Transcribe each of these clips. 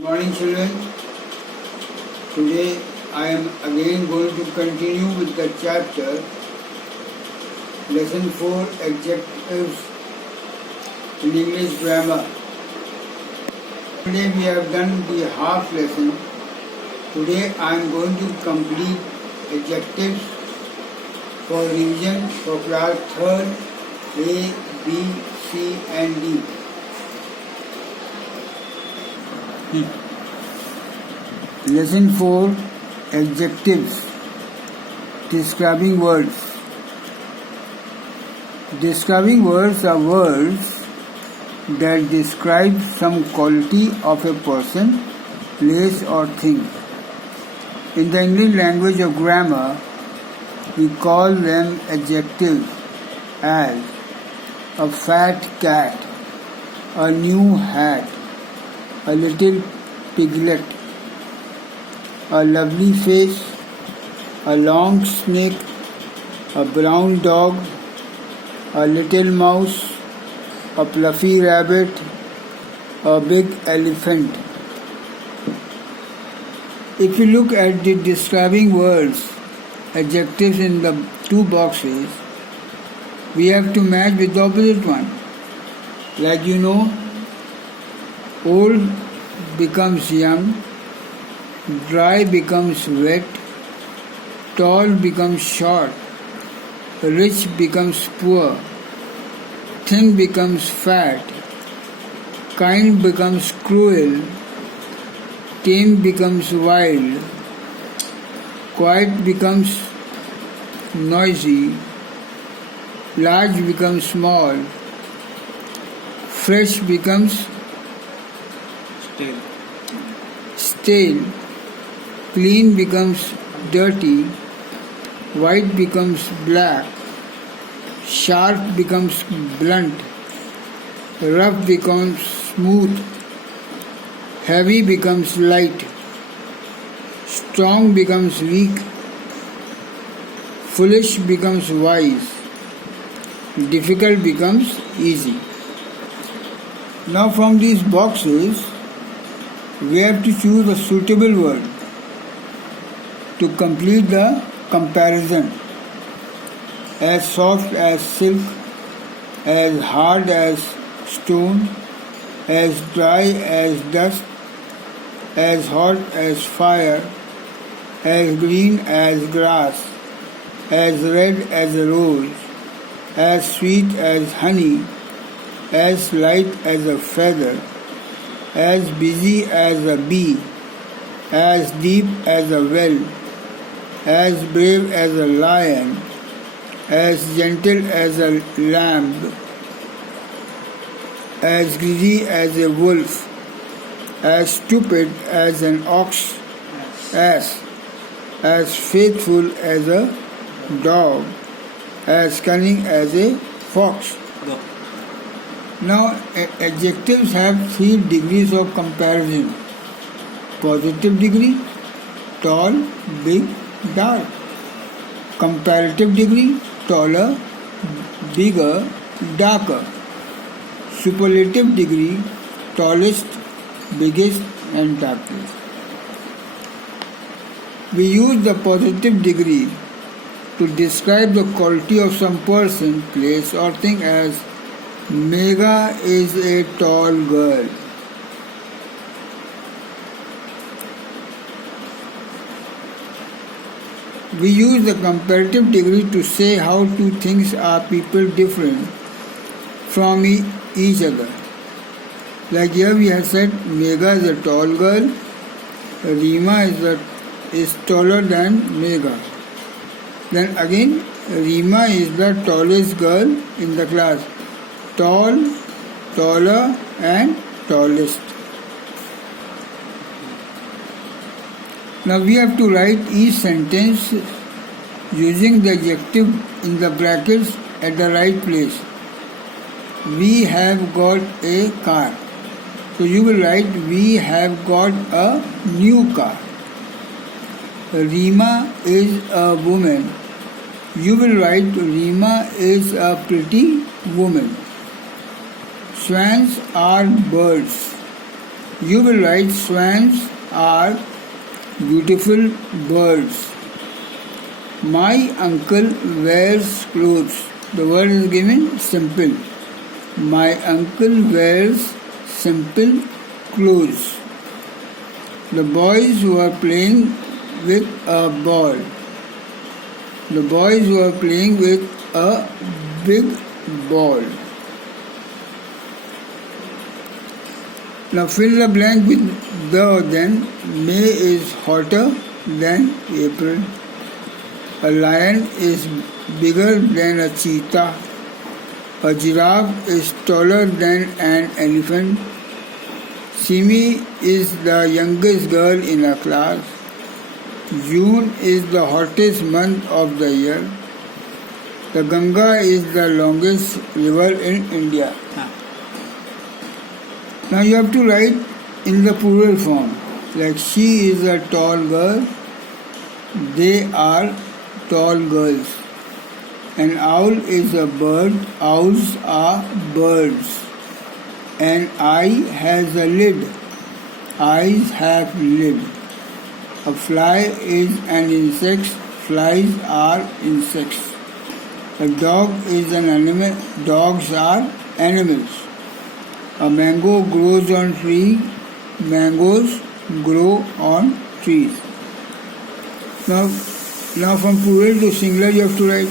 Good morning, children. Today I am again going to continue with the chapter Lesson 4 Adjectives in English Grammar. Today we have done the half lesson. Today I am going to complete adjectives for revision for class 3rd A, B, C and D. Lesson 4 Adjectives. Describing words. Describing words are words that describe some quality of a person, place or thing. In the English language of grammar, we call them adjectives as a fat cat, a new hat, a little piglet, a lovely face, a long snake, a brown dog, a little mouse, a fluffy rabbit, a big elephant. If you look at the describing words, adjectives in the two boxes, we have to match with the opposite one. Like old becomes young, dry becomes wet, tall becomes short, rich becomes poor, thin becomes fat, kind becomes cruel, tame becomes wild, quiet becomes noisy, large becomes small, fresh becomes stale, clean becomes dirty, white becomes black, sharp becomes blunt, rough becomes smooth, heavy becomes light, strong becomes weak, foolish becomes wise, difficult becomes easy. Now from these boxes, we have to choose a suitable word to complete the comparison. As soft as silk, as hard as stone, as dry as dust, as hot as fire, as green as grass, as red as a rose, as sweet as honey, as light as a feather, as busy as a bee, as deep as a well, as brave as a lion, as gentle as a lamb, as greedy as a wolf, as stupid as an ox, as faithful as a dog, as cunning as a fox. Now, adjectives have 3 degrees of comparison. Positive degree, tall, big, dark. Comparative degree, taller, bigger, darker. Superlative degree, tallest, biggest and darkest. We use the positive degree to describe the quality of some person, place or thing as Megha is a tall girl. We use the comparative degree to say how two things are people different from each other. Like here we have said Megha is a tall girl, Rima is taller than Megha. Then again Rima is the tallest girl in the class. Tall, taller and tallest. Now we have to write each sentence using the adjective in the brackets at the right place. We have got a car. So you will write we have got a new car. Rima is a woman. You will write Rima is a pretty woman. Swans are birds. You will write swans are beautiful birds. My uncle wears clothes. The word is given simple. My uncle wears simple clothes. The boys were playing with a ball. The boys were playing with a big ball. Now fill the blank with the or then. May is hotter than April. A lion is bigger than a cheetah. A giraffe is taller than an elephant. Simi is the youngest girl in a class. June is the hottest month of the year. The Ganga is the longest river in India. Now you have to write in the plural form. Like she is a tall girl. They are tall girls. An owl is a bird. Owls are birds. An eye has a lid. Eyes have lid. A fly is an insect. Flies are insects. A dog is an animal. Dogs are animals. A mango grows on tree. Mangoes grow on trees. Now from plural to singular you have to write.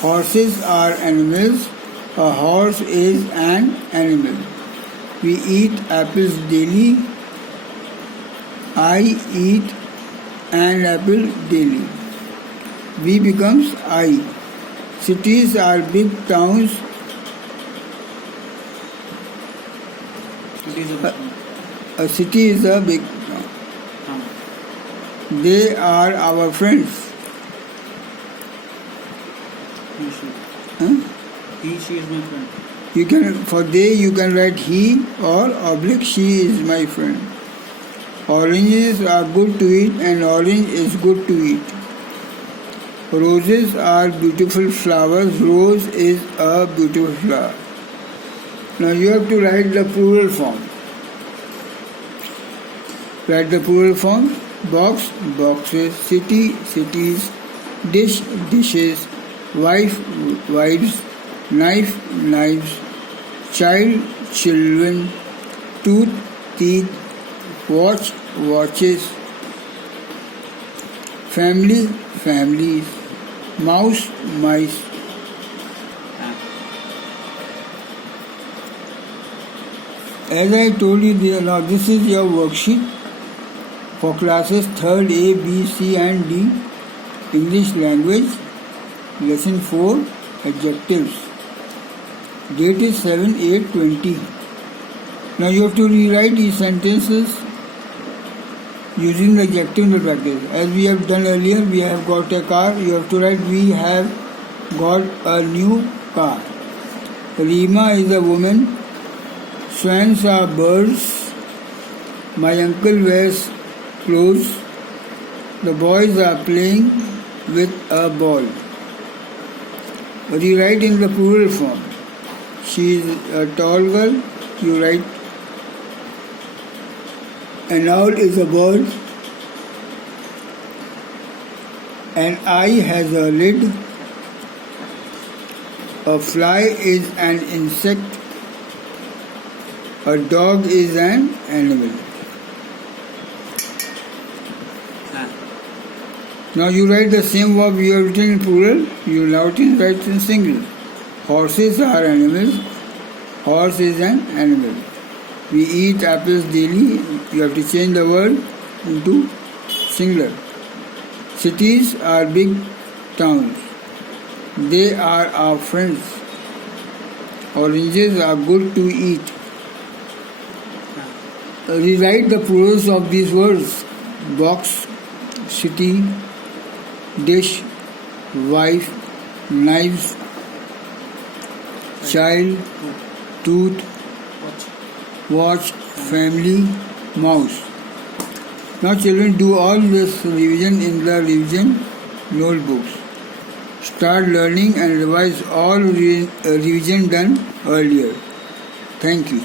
Horses are animals. A horse is an animal. We eat apples daily. I eat an apple daily. We becomes I. Cities are big towns. A city is a big town. They are our friends. He, she is my friend. You can for they you can write he or oblique she is my friend. Oranges are good to eat and orange is good to eat. Roses are beautiful flowers. Rose is a beautiful flower. Now you have to write the plural form. Write the plural form. Box, boxes. City, cities. Dish, dishes. Wife, wives. Knife, knives. Child, children. Tooth, teeth. Watch, watches. Family, families. Mouse, mice. As I told you, now this is your worksheet for classes 3rd A, B, C and D, English language, lesson 4, adjectives. Date is 7/8/20. Now you have to rewrite these sentences using the adjective in the practice. As we have done earlier, we have got a car. You have to write we have got a new car. Rima is a woman. Swans are birds. My uncle wears clothes. The boys are playing with a ball. Rewrite in the plural form. She is a tall girl. You write an owl is a bird. An eye has a lid. A fly is an insect. A dog is an animal. Now you write the same verb you have written in plural, you now write in singular. Horses are animals. Horse is an animal. We eat apples daily. You have to change the word into singular. Cities are big towns. They are our friends. Oranges are good to eat. Rewrite the plurals of these words. Box, city, dish, wife, knives, child, tooth, watch, family, mouse. Now children, do all this revision in the revision notebooks. Start learning and revise all revision done earlier. Thank you.